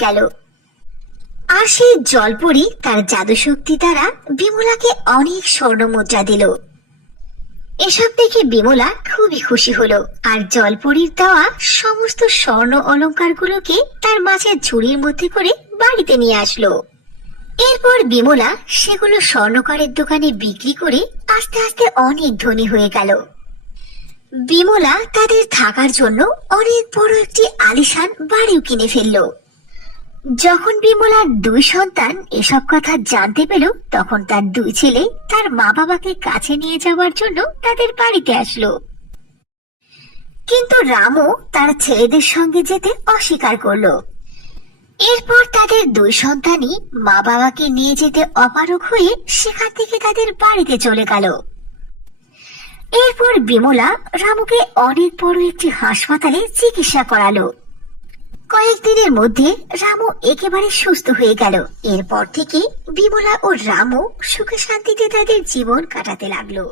গেল। আর সেই জলপরি তার জাদু শক্তি দ্বারা বিমলাকে অনেক স্বর্ণ মুদ্রা দিল। এসব দেখে বিমলা খুবই খুশি হলো, আর জলপরীর দেওয়া সমস্ত স্বর্ণ অলংকার গুলোকে তার মাছের ঝুড়ির মধ্যে করে বাড়িতে নিয়ে আসলো। এরপর বিমলা সেগুলো স্বর্ণকারের দোকানে বিক্রি করে আস্তে আস্তে অনেক ধনী হয়ে গেল। বিমলা তাদের থাকার জন্য অনেক বড় একটি আলিশান বাড়িও কিনে ফেললো। যখন বিমলার দুই সন্তান এসব কথা জানতে পেল, তখন তার দুই ছেলে তার মা বাবাকে কাছে নিয়ে যাওয়ার জন্য তাদের বাড়িতে আসলো। কিন্তু রামু তার ছেলেদের সঙ্গে যেতে অস্বীকার করলো। এরপর তাদের দুই সন্তানই মা বাবাকে নিয়ে যেতে অপারগ হয়ে সেখান থেকে তাদের বাড়িতে চলে গেল। এরপর বিমলা রামুকে অনেক বড় একটি হাসপাতালে চিকিৎসা করালো। কয়েকদিনের মধ্যে রামু একেবারে সুস্থ হয়ে গেল। এরপর থেকে বিমলা ও রামু সুখে শান্তিতে তাদের জীবন কাটাতে লাগলো।